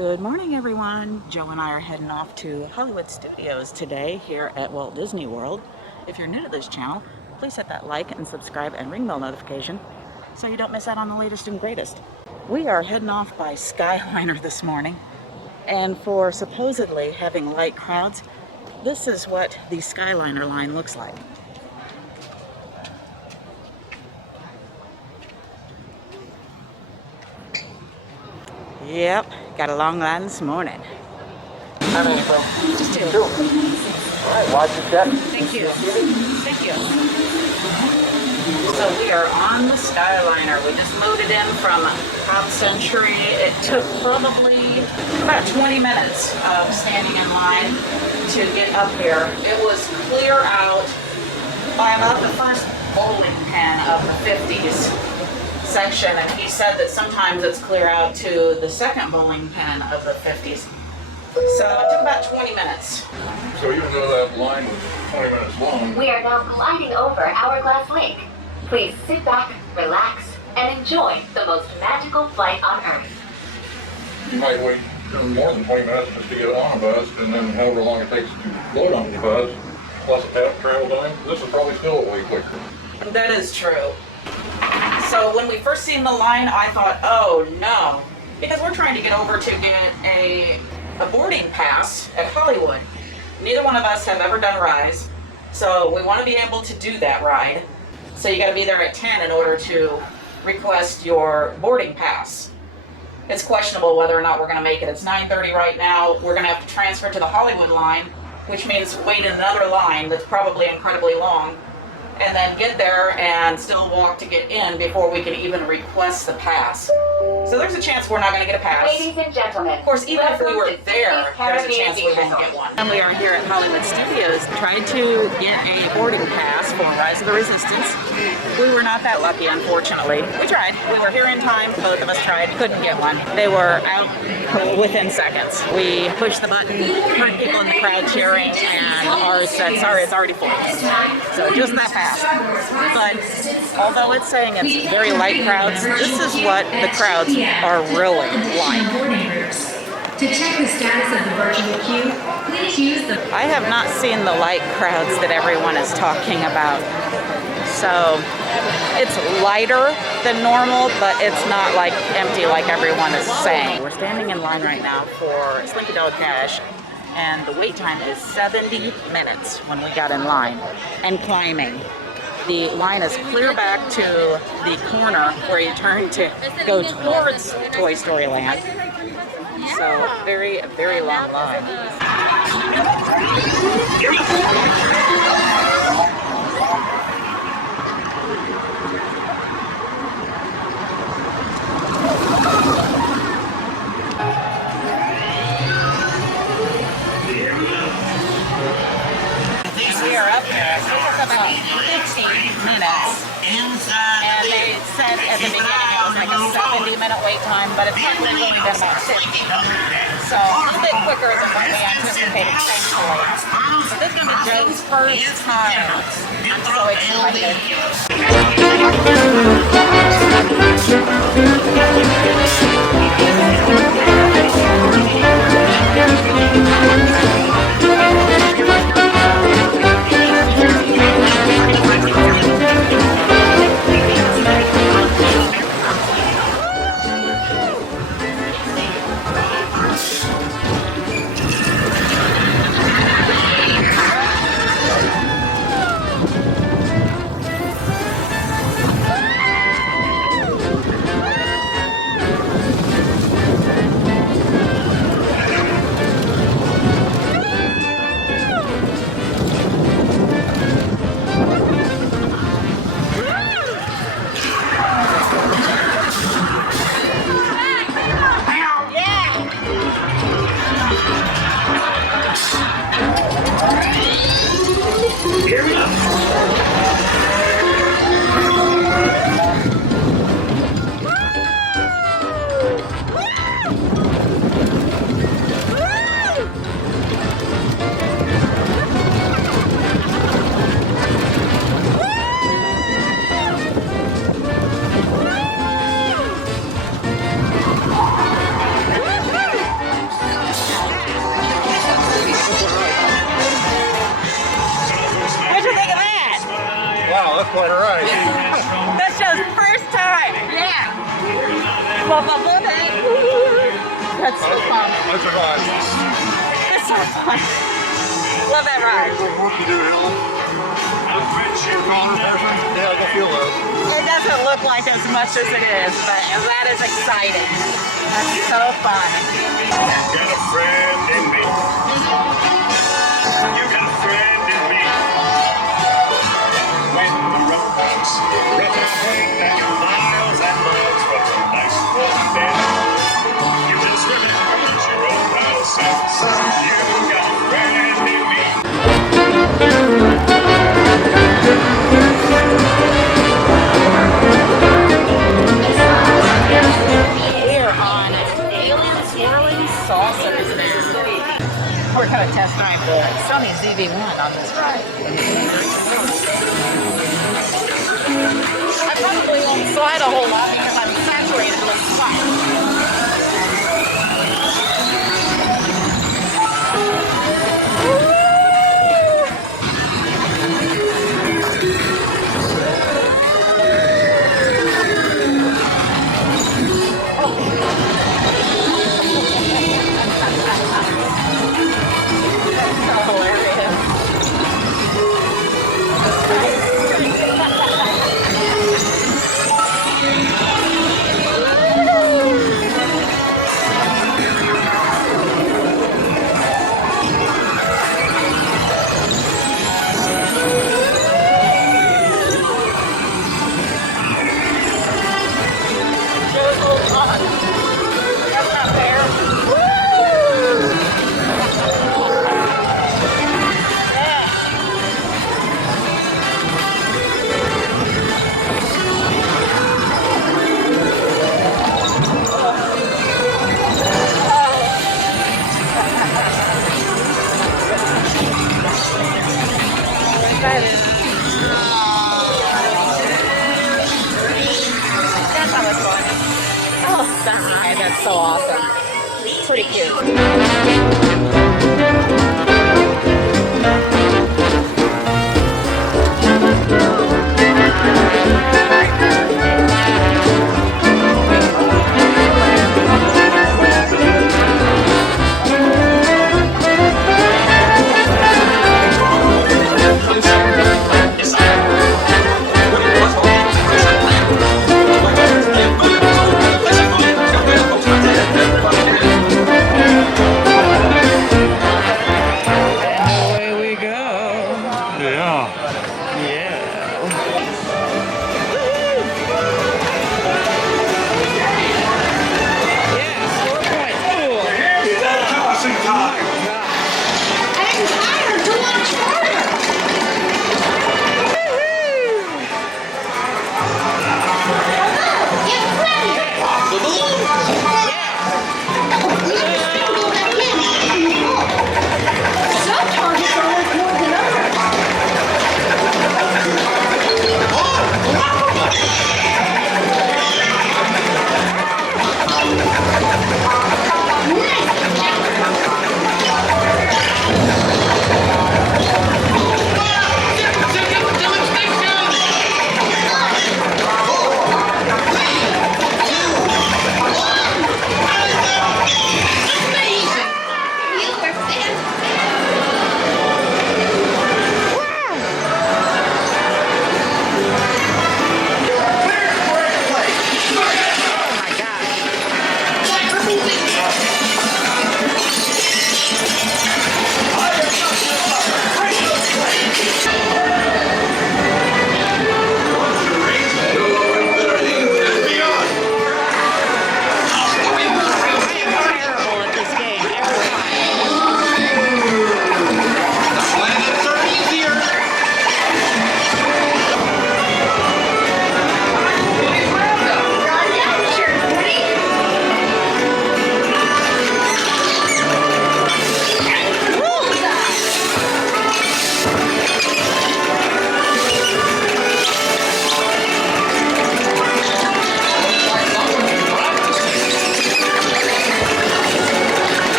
Good morning, everyone. Joe and I are heading off to Hollywood Studios today here at Walt Disney World. If you're new to this channel, please hit that like and subscribe and ring bell notification so you don't miss out on the latest and greatest. We are heading off by Skyliner this morning, and for supposedly having light crowds, this is what the Skyliner line looks like. Yep, got a long line this morning. How many, bro? Just two. All right, watch your step. Thank you. Thank you. So we are on the Skyliner. We just moved it in from Top Century. It took probably about 20 minutes of standing in line to get up here. It was clear out by about the first bowling pin of the 50s section, and he said that sometimes it's clear out to the second bowling pin of the 50s. So it took about 20 minutes. So even though that line was 20 minutes long, We are now gliding over Hourglass Lake. Please sit back, relax, and enjoy the most magical flight on Earth. you might wait more than 20 minutes just to get on a bus, and then however long it takes to load on the bus, plus a travel time, this is probably still way quicker. That is true. So when we first seen the line, I thought, oh no, because we're trying to get over to get a boarding pass at Hollywood. Neither one of us have ever done rides, so we want to be able to do that ride. So you got to be there at 10 in order to request your boarding pass. It's questionable whether or not we're going to make it. It's 9:30 right now. We're going to have to transfer to the Hollywood line, which means wait another line that's probably incredibly long, and then get there and still walk to get in before we can even request the pass. So there's a chance we're not going to get a pass. Ladies and gentlemen, Of course, even if we were welcome to there, Disney's there's a Caribbean chance we Beach won't Resort. get one. And we are here at Hollywood Studios trying to get a boarding pass for Rise of the Resistance. We were not that lucky, unfortunately. We tried. We were here in time. Both of us tried. Couldn't get one. They were out within seconds. We pushed the button, heard people in the crowd cheering, and ours said, sorry, it's already full. So just that fast. But although it's saying it's very light crowds, this is what the crowds are really like. To check the status of the virtual queue, please use the... I have not seen the light crowds that everyone is talking about. So it's lighter than normal, but it's not like empty like everyone is saying. We're standing in line right now for Slinky Dog Dash, and the wait time is 70 minutes when we got in line and climbing. The line is clear back to the corner where you turn to go towards Toy Story Land. So very, very long line. We are up here. It took about 15 minutes. And they said at the beginning it was like a 70-minute wait time, but it's actually only been about 50. So a little bit quicker than what we anticipated, thankfully. So this is going to be Joe's first time. I'm so excited. That's so fun. I survived. It's so fun. Love that ride. Yeah, I can feel that. It doesn't look like as much as it is, but that is exciting. That's so fun. Got a friend in me. You got a friend in me. When the road comes, running back miles and miles from the nice warm bed. You just remember what your old pal said. You got a friend in me. We're on Alien Swirling Saucers now. We're going to test drive the Sony ZV-1 on this ride. I probably won't slide a whole lot because I'm saturated with spot. That's how it's going. Oh, that's so awesome. Pretty cute.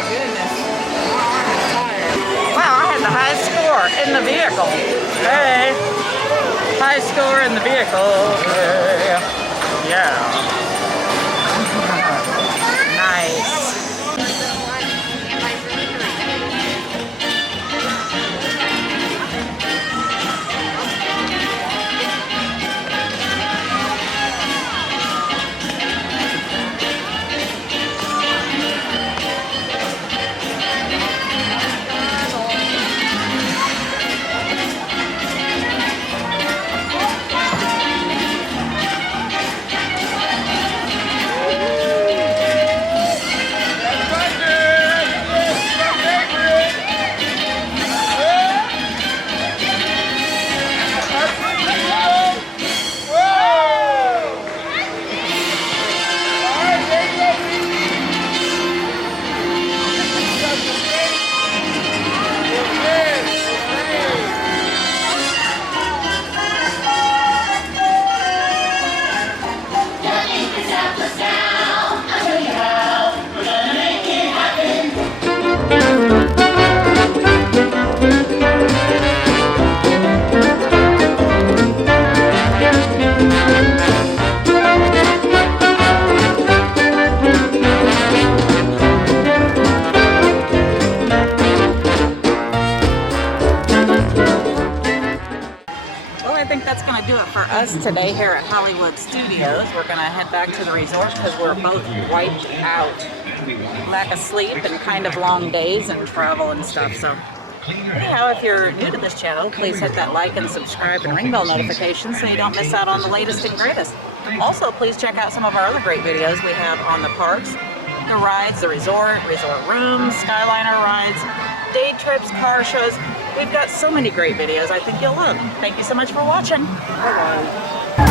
my goodness. Wow, I had the highest score in the vehicle. Hey, high score in the vehicle. Hey. Yeah. Nice. Well, I think that's going to do it for us today here at Hollywood Studios. We're going to head back to the resort because we're both wiped out. Lack of sleep and kind of long days and travel and stuff. So anyhow, if you're new to this channel, please hit that like and subscribe and ring bell notifications so you don't miss out on the latest and greatest. Also, please check out some of our other great videos we have on the parks, the rides, the resort rooms, Skyliner rides, day trips, car shows. We've got so many great videos I think you'll love. Thank you so much for watching. Bye-bye.